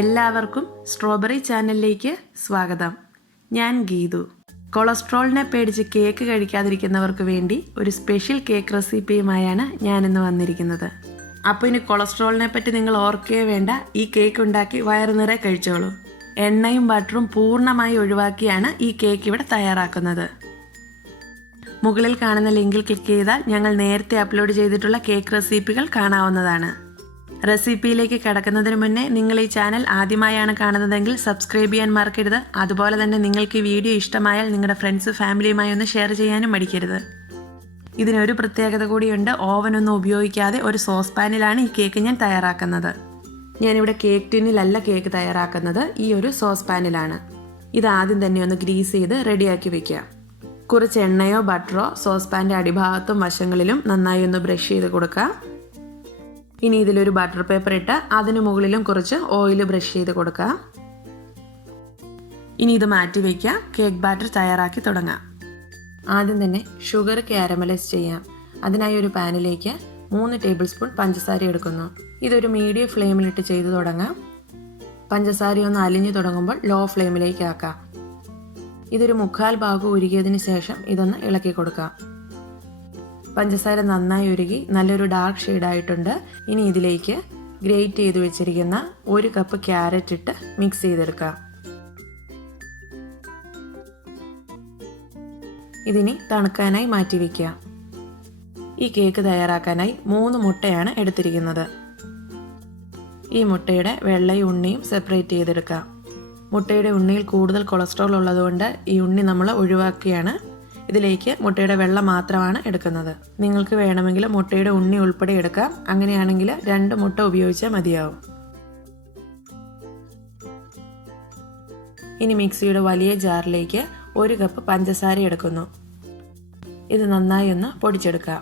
എല്ലാവർക്കും സ്ട്രോബെറി ചാനലിലേക്ക് സ്വാഗതം. ഞാൻ ഗീതു. കൊളസ്ട്രോളിനെ പേടിച്ച് കേക്ക് കഴിക്കാതിരിക്കുന്നവർക്ക് വേണ്ടി ഒരു സ്പെഷ്യൽ കേക്ക് റെസിപ്പിയുമായാണ് ഞാനിന്ന് വന്നിരിക്കുന്നത്. അപ്പോൾ ഇനി കൊളസ്ട്രോളിനെ പറ്റി നിങ്ങൾ ഓർക്കേ വേണ്ട, ഈ കേക്ക് ഉണ്ടാക്കി വയറു നിറയെ കഴിച്ചോളൂ. എണ്ണയും ബട്ടറും പൂർണ്ണമായി ഒഴിവാക്കിയാണ് ഈ കേക്ക് ഇവിടെ തയ്യാറാക്കുന്നത്. മുകളിൽ കാണുന്ന ലിങ്കിൽ ക്ലിക്ക് ചെയ്താൽ ഞങ്ങൾ നേരത്തെ അപ്ലോഡ് ചെയ്തിട്ടുള്ള കേക്ക് റെസിപ്പികൾ കാണാവുന്നതാണ്. റെസിപ്പിയിലേക്ക് കടക്കുന്നതിന് മുന്നേ നിങ്ങൾ ഈ ചാനൽ ആദ്യമായാണ് കാണുന്നതെങ്കിൽ സബ്സ്ക്രൈബ് ചെയ്യാൻ മറക്കരുത്. അതുപോലെ തന്നെ നിങ്ങൾക്ക് ഈ വീഡിയോ ഇഷ്ടമായാൽ നിങ്ങളുടെ ഫ്രണ്ട്സ് ഫാമിലിയുമായി ഒന്ന് ഷെയർ ചെയ്യാനും മടിക്കരുത്. ഇതിനൊരു പ്രത്യേകത കൂടിയുണ്ട്. ഓവനൊന്നും ഉപയോഗിക്കാതെ ഒരു സോസ് പാനിലാണ് ഈ കേക്ക് ഞാൻ തയ്യാറാക്കുന്നത്. ഞാനിവിടെ കേക്ക് ടിന്നിലല്ല കേക്ക് തയ്യാറാക്കുന്നത്, ഈ ഒരു സോസ് പാനിലാണ്. ഇത് ആദ്യം തന്നെ ഒന്ന് ഗ്രീസ് ചെയ്ത് റെഡിയാക്കി വെക്കുക. കുറച്ച് എണ്ണയോ ബട്ടറോ സോസ് പാൻ്റെ അടിഭാഗത്തും വശങ്ങളിലും നന്നായി ഒന്ന് ബ്രഷ് ചെയ്ത് കൊടുക്കുക. ഇനി ഇതിലൊരു ബട്ടർ പേപ്പർ ഇട്ട് അതിന് മുകളിലും കുറച്ച് ഓയിൽ ബ്രഷ് ചെയ്ത് കൊടുക്കുക. ഇനി ഇത് മാറ്റി വയ്ക്കുക. കേക്ക് ബാറ്റർ തയ്യാറാക്കി തുടങ്ങാം. ആദ്യം തന്നെ ഷുഗർ കാരമലൈസ് ചെയ്യാം. അതിനായി ഒരു പാനിലേക്ക് 3 ടേബിൾ സ്പൂൺ പഞ്ചസാര എടുക്കുന്നു. ഇതൊരു മീഡിയം ഫ്ലെയിമിലിട്ട് ചെയ്ത് തുടങ്ങാം. പഞ്ചസാര ഒന്ന് അലിഞ്ഞു തുടങ്ങുമ്പോൾ ലോ ഫ്ലെയിമിലേക്ക് ആക്കാം. ഇതൊരു 1/4 ഭാഗം ഉരുകിയതിന് ശേഷം ഇതൊന്ന് ഇളക്കി കൊടുക്കാം. പഞ്ചസാര നന്നായി ഉരുകി നല്ലൊരു ഡാർക്ക് ഷെയ്ഡായിട്ടുണ്ട്. ഇനി ഇതിലേക്ക് ഗ്രേറ്റ് ചെയ്ത് വെച്ചിരിക്കുന്ന 1 കപ്പ് ക്യാരറ്റ് ഇട്ട് മിക്സ് ചെയ്തെടുക്കാം. ഇതിനി തണുക്കാനായി മാറ്റി വയ്ക്കുക. ഈ കേക്ക് തയ്യാറാക്കാനായി 3 മുട്ടയാണ് എടുത്തിരിക്കുന്നത്. ഈ മുട്ടയുടെ വെള്ളയും ഉണ്ണിയും സെപ്പറേറ്റ് ചെയ്തെടുക്കാം. മുട്ടയുടെ ഉണ്ണിയിൽ കൂടുതൽ കൊളസ്ട്രോൾ ഉള്ളതുകൊണ്ട് ഈ ഉണ്ണി നമ്മൾ ഒഴിവാക്കുകയാണ്. ഇതിലേക്ക് മുട്ടയുടെ വെള്ള മാത്രമാണ് എടുക്കുന്നത്. നിങ്ങൾക്ക് വേണമെങ്കിൽ മുട്ടയുടെ ഉണ്ണി ഉൾപ്പെടെ എടുക്കാം. അങ്ങനെയാണെങ്കിൽ 2 മുട്ട ഉപയോഗിച്ചാൽ മതിയാവും. ഇനി മിക്സിയുടെ വലിയ ജാറിലേക്ക് 1 കപ്പ് പഞ്ചസാര എടുക്കുന്നു. ഇത് നന്നായി ഒന്ന് പൊടിച്ചെടുക്കാം.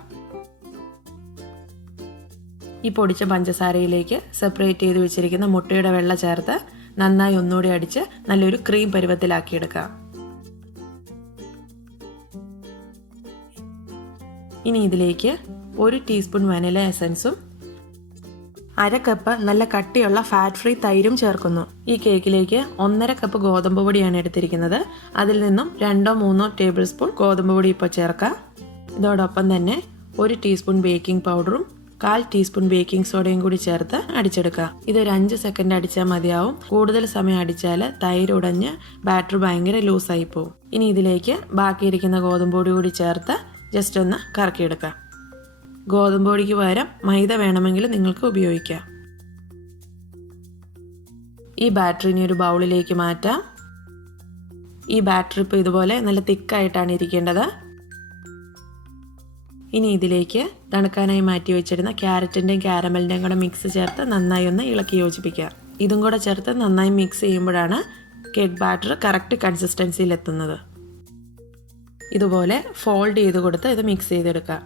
ഈ പൊടിച്ച പഞ്ചസാരയിലേക്ക് സെപ്പറേറ്റ് ചെയ്ത് വെച്ചിരിക്കുന്ന മുട്ടയുടെ വെള്ള ചേർത്ത് നന്നായി ഒന്നുകൂടി അടിച്ച് നല്ലൊരു ക്രീം പരുവത്തിലാക്കിയെടുക്കാം. ഇനി ഇതിലേക്ക് 1 ടീസ്പൂൺ വനില എസൻസും 1/2 കപ്പ് നല്ല കട്ടിയുള്ള ഫാറ്റ് ഫ്രീ തൈരും ചേർക്കുന്നു. ഈ കേക്കിലേക്ക് 1/2 കപ്പ് ഗോതമ്പ് പൊടിയാണ് എടുത്തിരിക്കുന്നത്. അതിൽ നിന്നും 2-3 ടേബിൾ സ്പൂൺ ഗോതമ്പ് പൊടി ഇപ്പോൾ ചേർക്കാം. ഇതോടൊപ്പം തന്നെ 1 ടീസ്പൂൺ ബേക്കിംഗ് പൗഡറും 1/4 ടീസ്പൂൺ ബേക്കിംഗ് സോഡയും കൂടി ചേർത്ത് അടിച്ചെടുക്കാം. ഇതൊരു 5 സെക്കൻഡ് അടിച്ചാൽ മതിയാവും. കൂടുതൽ സമയം അടിച്ചാൽ തൈര് ഉടഞ്ഞ് ബാറ്റർ ഭയങ്കര ലൂസായി പോകും. ഇനി ഇതിലേക്ക് ബാക്കിയിരിക്കുന്ന ഗോതമ്പ് പൊടി കൂടി ചേർത്ത് ജസ്റ്റ് ഒന്ന് കറക്കിയെടുക്കാം. ഗോതമ്പ് പൊടിക്ക് പകരം മൈദ വേണമെങ്കിൽ നിങ്ങൾക്ക് ഉപയോഗിക്കാം. ഈ ബാറ്റർ ഇനി ഒരു ബൗളിലേക്ക് മാറ്റാം. ഈ ബാറ്റർ ഇപ്പോൾ ഇതുപോലെ നല്ല തിക്കായിട്ടാണ് ഇരിക്കേണ്ടത്. ഇനി ഇതിലേക്ക് തണുക്കാനായി മാറ്റി വെച്ചിരുന്ന ക്യാരറ്റിൻ്റെയും കാരമലിൻ്റെയും കൂടെ മിക്സ് ചേർത്ത് നന്നായി ഒന്ന് ഇളക്കി യോജിപ്പിക്കുക. ഇതും കൂടെ ചേർത്ത് നന്നായി മിക്സ് ചെയ്യുമ്പോഴാണ് കേക്ക് ബാറ്റർ കറക്റ്റ് കൺസിസ്റ്റൻസിയിൽ എത്തുന്നത്. ഇതുപോലെ ഫോൾഡ് ചെയ്ത് കൊടുത്ത് ഇത് മിക്സ് ചെയ്തെടുക്കാം.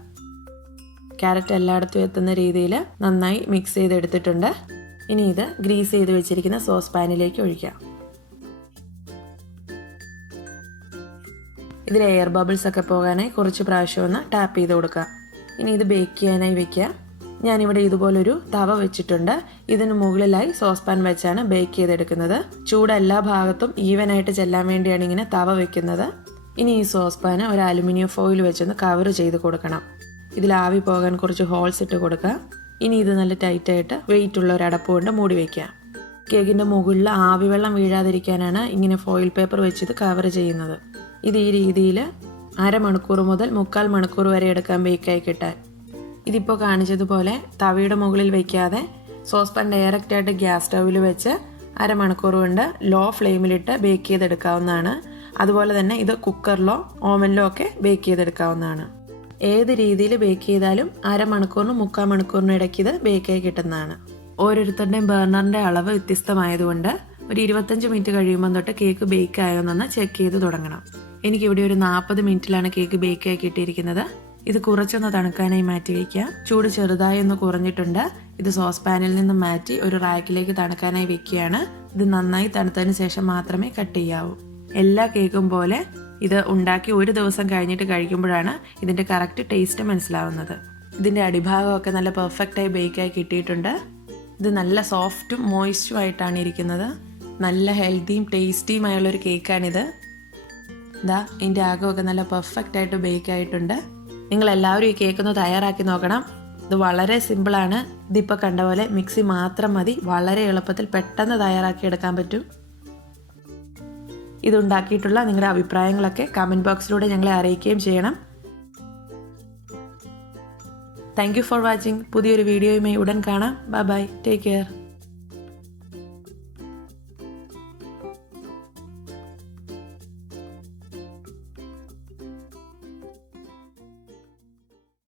ക്യാരറ്റ് എല്ലായിടത്തും എത്തുന്ന രീതിയിൽ നന്നായി മിക്സ് ചെയ്തെടുത്തിട്ടുണ്ട്. ഇനി ഇത് ഗ്രീസ് ചെയ്ത് വെച്ചിരിക്കുന്ന സോസ് പാനിലേക്ക് ഒഴിക്കാം. ഇതിൽ എയർ ബബിൾസ് ഒക്കെ പോകാനായി കുറച്ച് പ്രാവശ്യം ഒന്ന് ടാപ്പ് ചെയ്ത് കൊടുക്കാം. ഇനി ഇത് ബേക്ക് ചെയ്യാനായി വെക്കാം. ഞാനിവിടെ ഇതുപോലൊരു തവ വെച്ചിട്ടുണ്ട്. ഇതിന് മുകളിലായി സോസ് പാൻ വെച്ചാണ് ബേക്ക് ചെയ്തെടുക്കുന്നത്. ചൂട് എല്ലാ ഭാഗത്തും ഈവനായിട്ട് ചെല്ലാൻ വേണ്ടിയാണ് ഇങ്ങനെ തവ വെക്കുന്നത്. ഇനി ഈ സോസ് പാന് ഒരു അലുമിനിയം ഫോയിൽ വെച്ചൊന്ന് കവർ ചെയ്ത് കൊടുക്കണം. ഇതിൽ ആവി പോകാൻ കുറച്ച് ഹോൾസ് ഇട്ട് കൊടുക്കുക. ഇനി ഇത് നല്ല ടൈറ്റായിട്ട് വെയിറ്റ് ഉള്ള ഒരു അടപ്പ് കൊണ്ട് മൂടി വയ്ക്കാം. കേക്കിൻ്റെ മുകളിൽ ആവി വെള്ളം വീഴാതിരിക്കാനാണ് ഇങ്ങനെ ഫോയിൽ പേപ്പർ വെച്ച് ഇത് കവർ ചെയ്യുന്നത്. ഇത് ഈ രീതിയിൽ 1/2 മണിക്കൂർ മുതൽ 3/4 മണിക്കൂർ വരെ എടുക്കാൻ ബേക്കായി കിട്ടാൻ. ഇതിപ്പോൾ കാണിച്ചതുപോലെ തവിയുടെ മുകളിൽ വയ്ക്കാതെ സോസ് പാൻ ഡയറക്റ്റായിട്ട് ഗ്യാസ് സ്റ്റൗവിൽ വെച്ച് 1/2 മണിക്കൂർ കൊണ്ട് ലോ ഫ്ലെയിമിലിട്ട് ബേക്ക് ചെയ്തെടുക്കാവുന്നതാണ്. അതുപോലെ തന്നെ ഇത് കുക്കറിലോ ഓവനിലോ ഒക്കെ ബേക്ക് ചെയ്തെടുക്കാവുന്നതാണ്. ഏത് രീതിയിൽ ബേക്ക് ചെയ്താലും 1/2 മണിക്കൂറിനും 3/4 മണിക്കൂറിനും ഇടയ്ക്ക് ഇത് ബേക്കായി കിട്ടുന്നതാണ്. ഓരോരുത്തരുടെയും ബർണറിൻ്റെ അളവ് വ്യത്യസ്തമായതുകൊണ്ട് ഒരു 25 മിനിറ്റ് കഴിയുമ്പോൾ തൊട്ട് കേക്ക് ബേക്ക് ആയോന്നൊന്ന് ചെക്ക് ചെയ്ത് തുടങ്ങണം. എനിക്കിവിടെ ഒരു 40 മിനിറ്റിലാണ് കേക്ക് ബേക്കായി കിട്ടിയിരിക്കുന്നത്. ഇത് കുറച്ചൊന്ന് തണുക്കാനായി മാറ്റി വയ്ക്കാം. ചൂട് ചെറുതായി ഒന്ന് കുറഞ്ഞിട്ടുണ്ട്. ഇത് സോസ് പാനിൽ നിന്ന് മാറ്റി ഒരു റാക്കിലേക്ക് തണുക്കാനായി വെക്കുകയാണ്. ഇത് നന്നായി തണുത്തതിന് ശേഷം മാത്രമേ കട്ട് ചെയ്യാവൂ. എല്ലാ കേക്കും പോലെ ഇത് ഉണ്ടാക്കി ഒരു ദിവസം കഴിഞ്ഞിട്ട് കഴിക്കുമ്പോഴാണ് ഇതിൻ്റെ കറക്റ്റ് ടേസ്റ്റ് മനസ്സിലാവുന്നത്. ഇതിൻ്റെ അടിഭാഗമൊക്കെ നല്ല പെർഫെക്റ്റായി ബേക്കായി കിട്ടിയിട്ടുണ്ട്. ഇത് നല്ല സോഫ്റ്റും മോയ്സ്റ്റും ആയിട്ടാണ് ഇരിക്കുന്നത്. നല്ല ഹെൽത്തിയും ടേസ്റ്റിയുമായുള്ളൊരു കേക്കാണിത്. ഇതാ ഇതിൻ്റെ ആകമൊക്കെ നല്ല പെർഫെക്റ്റ് ആയിട്ട് ബേക്ക് ആയിട്ടുണ്ട്. നിങ്ങളെല്ലാവരും ഈ കേക്കൊന്ന് തയ്യാറാക്കി നോക്കണം. ഇത് വളരെ സിമ്പിളാണ്. ഇതിപ്പോൾ കണ്ട പോലെ മിക്സി മാത്രം മതി. വളരെ എളുപ്പത്തിൽ പെട്ടെന്ന് തയ്യാറാക്കി എടുക്കാൻ പറ്റും. ഇതുണ്ടാക്കിയിട്ടുള്ള നിങ്ങളുടെ അഭിപ്രായങ്ങളൊക്കെ കമൻറ്റ് ബോക്സിലൂടെ ഞങ്ങളെ അറിയിക്കുകയും ചെയ്യണം. Thank you for watching. പുതിയൊരു വീഡിയോയുമായി ഉടൻ കാണാം. Bye bye. Take care.